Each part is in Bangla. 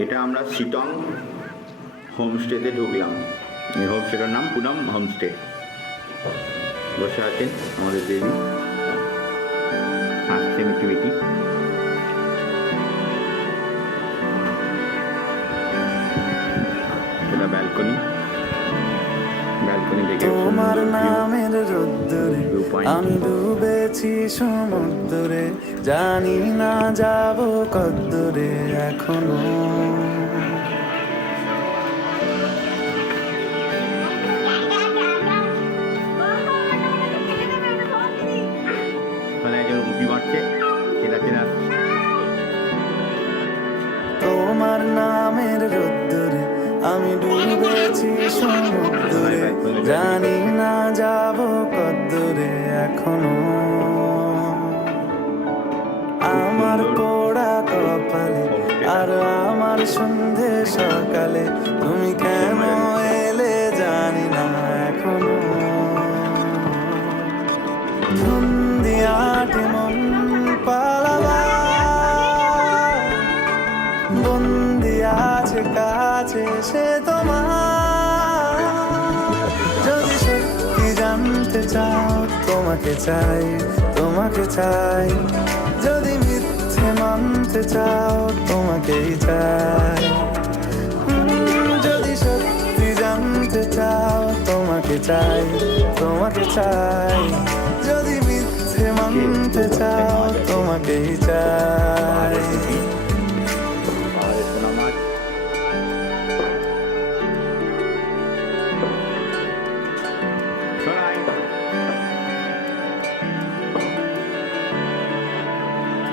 এটা আমরা সিটং হোমস্টেতে ঢুকলাম। এই হোমস্টেটার নাম পুনম হোমস্টে। বসে আছেন আমাদের দেবী, হাসছে মিটি মিটি। এটা ব্যালকনি, ব্যালকনি থেকে তোমার নামের রোদ্দুরে আমি ডুবেছি সমুদ্রে, জানি না যাব কদ্দুরে এখনো। তোমার নামের রোদ্দুরে আমি ডুবেছি সমুদ্রে, জানি না যাব কদ্দুরে এখনো। আমার পোড়া কপালে আর আমার সন্ধে সকালে তুমি কেন এলে জানি না এখনো। ধুন্দিয়াটে মন পালাবা বন্দি আছে কাছে সে তোমার। যদি সত্যি জানতে চাও তোমাকে চাই, তোমাকে চাই। যদি মিথ্যে মানতে চাও তোমাকেই চাই। যদি সত্যি জানতে চাও তোমাকে চাই, তোমাকে চাই। যদি মিথ্যে মানতে চাও তোমাকেই চাই।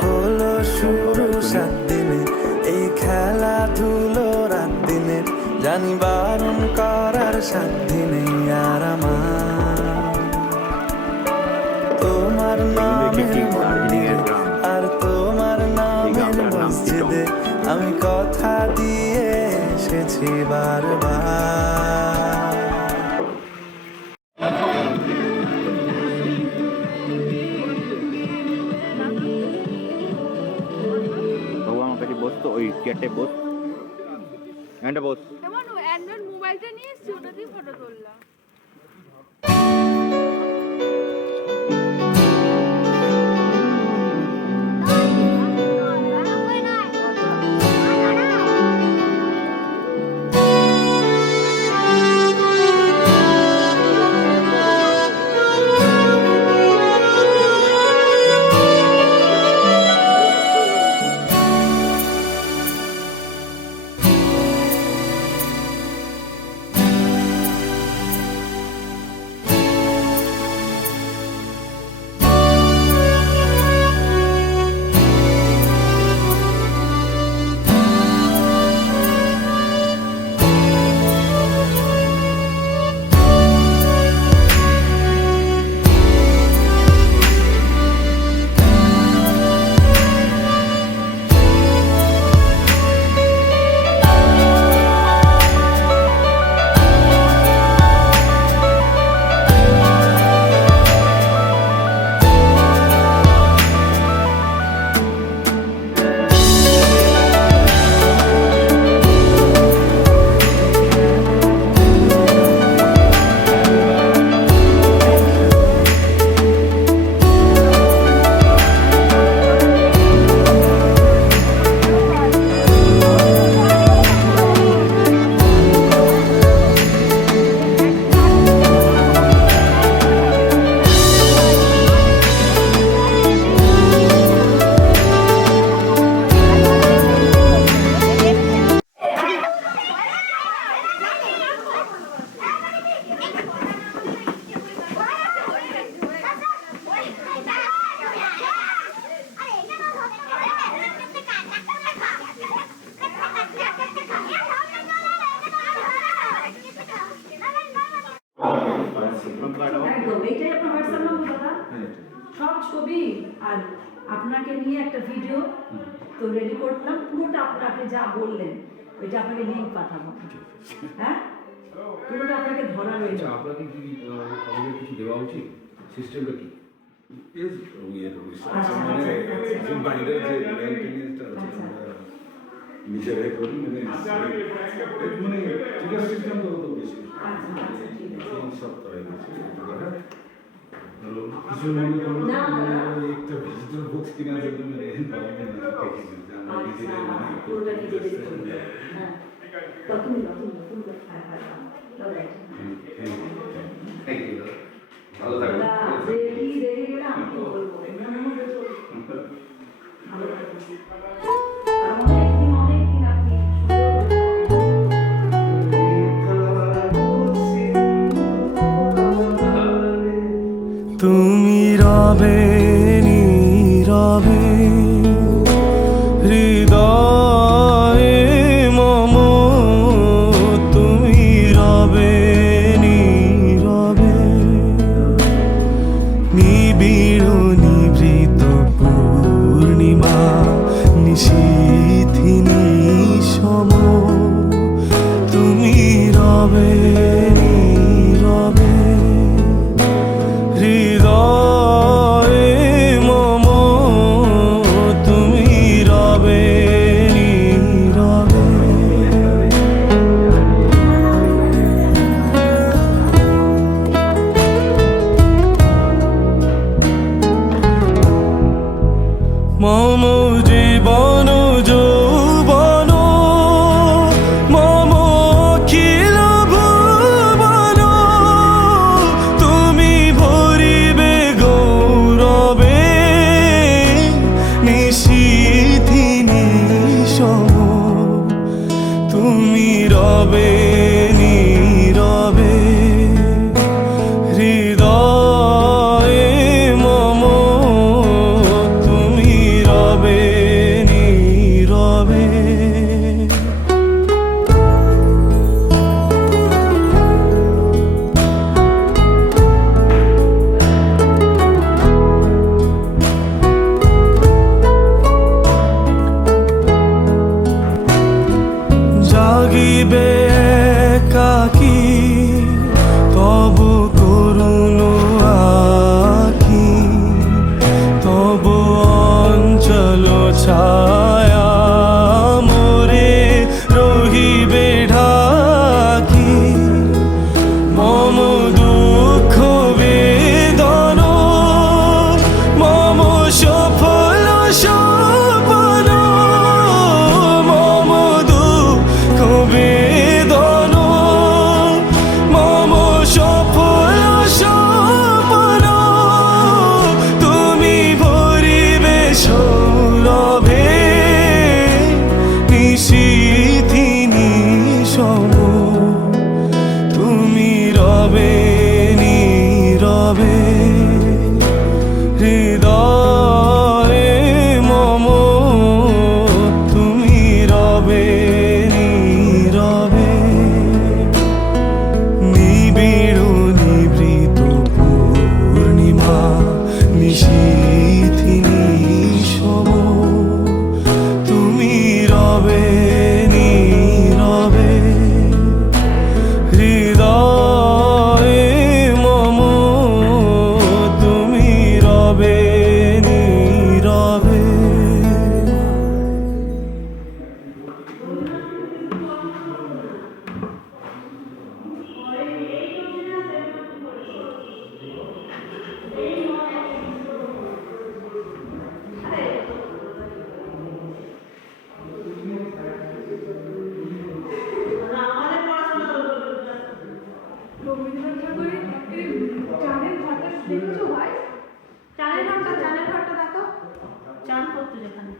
হলো শুরু 7 দিনে এই খেলাধুলো রাত দিনে, জানি বারণ করার সাধ্য নেই আর আমার। তোমার নামের মন্দিরে আর তোমার নামের মসজিদে আমি কথা দিয়ে এসেছি বারবার। বসতো ওই চেয়ারটায় বস, একটা বস। যেমন অ্যান্ড্রয়েড মোবাইলটা নিয়ে এসছি, ওটা দিয়ে ফটো তুললাম। একদম এইটাই আপনার হোয়াটসঅ্যাপ নম্বর দাদা। সব ছবি আর আপনাকে নিয়ে একটা ভিডিও তো রেডি করলাম, পুরোটা আপনি যা বললেন ওইটা আপনাকে লিঙ্ক পাঠাবো। হ্যাঁ, পুরোটা আপনাকে ধরা রয়েছে। আপনাকে কি আমাদের কিছু দেওয়া উচিত? সিস্টেমটা কি? ইজ উই আর মানে বাইরের যে মেইনটেনেন্সটা আছে নিজেরাই করি মানে মানে টিকার সিস্টেম তো বেশি আচ্ছা আচ্ছা ঠিক আছে এই সপ্তাহে বেশি কিছু মনে করো না, না। একটা ভিজিটর বুকস কেনার জন্য মানে আমরা আচ্ছা নিজেরাই পুরোটা নিজেদের করবে হ্যাঁ তুমি হ্যাঁ হ্যাঁ থ্যাংক ইউ ভালো থাকবেন দেখে গেলে আমি কি বলবো ভালো থাকবেন। আর অনেকদিন আপনি তুমি রবে নীরবে হৃদয়ে মম তুমি রবে নীরবে নিবিড় নিভৃত পূর্ণিমা নিশীথিনী সম তুমি রবে নীরবে হৃদয়ে মম তুমি রবে নীরবে মম জীবন যৌবন মম অখিল ভুবন তুমি ভরিবে গৌরবে নিশীথিনী সম তুমি রবে নীরবে হৃদয়ে মম তুমি রবে নীরবে জাগিবে একাকী তব করুণ আখি তব অঞ্চল ছায়া মোরে রহিবে ঢাকি মম দুঃখ বেদন মম সফল সপন মম দুঃখ বেদন মম সফল সপন তুমি ভরিবে সৌরভে নিশীথিনী সম তুমি রবে নীরবে হৃদয়ে মম তুমি রবে নীরবে নিবিড় নিভৃত পূর্ণিমা নিশীথিনী সম তুমি রবে নীরবে হৃদয়ে মম তুমি রবে নীরবে রবীন্দ্রনাথ ঠাকুরের এই চাঁদের ঘরটা দেখেছো ভাই? চানের ঘরটা দেখো চান করতো যেখানে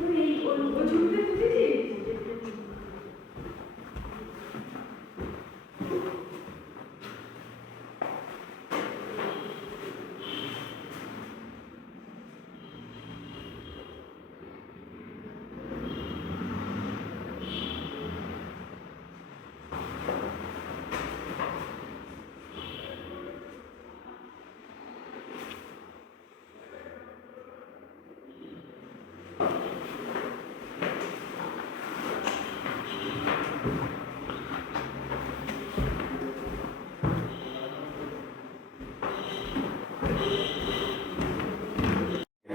ওই ছবিটা দেখেছিস?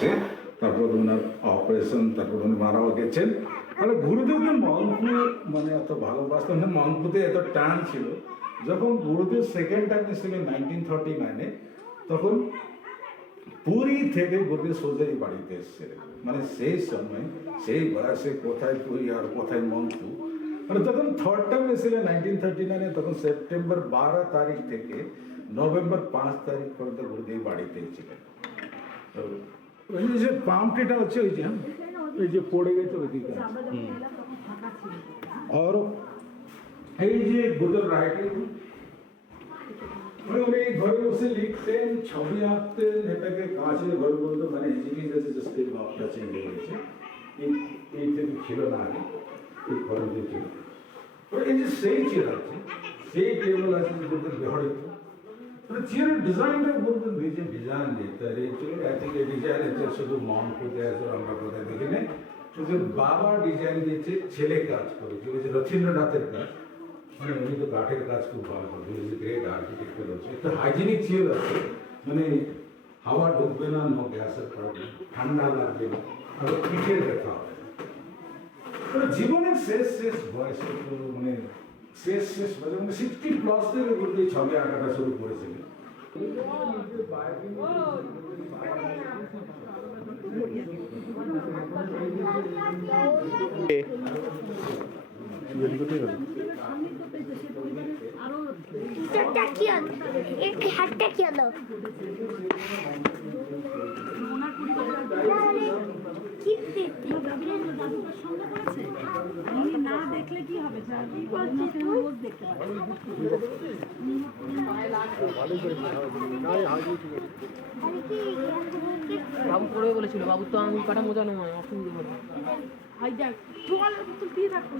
হয়েছে, তারপর ওনার অপারেশন, তারপর উনি মারাও গেছেন। তাহলে গুরুদেবকে মঙ্কু মানে এত ভালোবাসতেন না, মঙ্কুতে এত টান ছিল। যখন গুরুদেব সেকেন্ড টাইম এসেছিলেন 1939-এ, তখন পুরী থেকে গুরুদেব সোজাই বাড়িতে এসেছিলেন। মানে সেই সময় সেই বয়সে কোথায় পুরী আর কোথায় মঙ্কু। মানে যখন থার্ড টাইম এসেছিলেন 1939-এ, তখন সেপ্টেম্বর 12 তারিখ থেকে নভেম্বর 5 তারিখ পর্যন্ত গুরুদেব বাড়িতেই ছিলেন। তো ওই যে পাম্পটিটা হচ্ছে ওই যে এই যে পড়ে গেছে ওইদিকে। আর এই যে গুরুদেব রাইটিং, উনি ঘরে বসে লিখতেন, ছবি আঁকতেন, এটাকে কাঁচের ঘর বলতো, মানে এই জিনিস আছে যে স্টিল ভাবটা চেঞ্জ হয়ে গেছে, এই থেকে ছিল না আগে, এই ঘরে ছিল। এই যে সেই চেয়ার আছে, সেই টেবিল আছে, গুরুদেব ব্যবহৃত মানে চেয়ারের ডিজাইনটা গুরুদেব নিজে ডিজাইন দিতে। আর এই চেয়ার আই থিঙ্ক এই ডিজাইন আছে শুধু মন করতে আছে, আমরা কোথায় দেখি না, শুধু বাবা ডিজাইন দিয়েছে, ছেলে কাজ করেছে, ওই যে রথীন্দ্রনাথের কাজ। মানে উনি তো কাঠের কাজ খুব ভালো করে, গ্রেট আর্কিটেক্টার আছে। একটা হাইজিনিক চেয়ার আছে, মানে হাওয়া ঢুকবে না, নো গ্যাসের প্রবলেম, ঠান্ডা লাগবে না, আর পিঠের ব্যথা হবে না। মানে জীবনের শেষ বয়সে তো মানে শেষ বয়সে মানে 60+ থেকে গুরুদেব ছবি আঁকাটা শুরু করেছিলেন। হাতটা কি হলো? এর হাতটা কি হলো? কি না দেখলে কি হবে? রোজ দেখতে পাবে। বাবু পড়বে বলেছিল, বাবু তো আমি কাটা মোজা নয়, অসুবিধা হবে। ভাই দেখ জলের বোতল দিয়ে রাখো।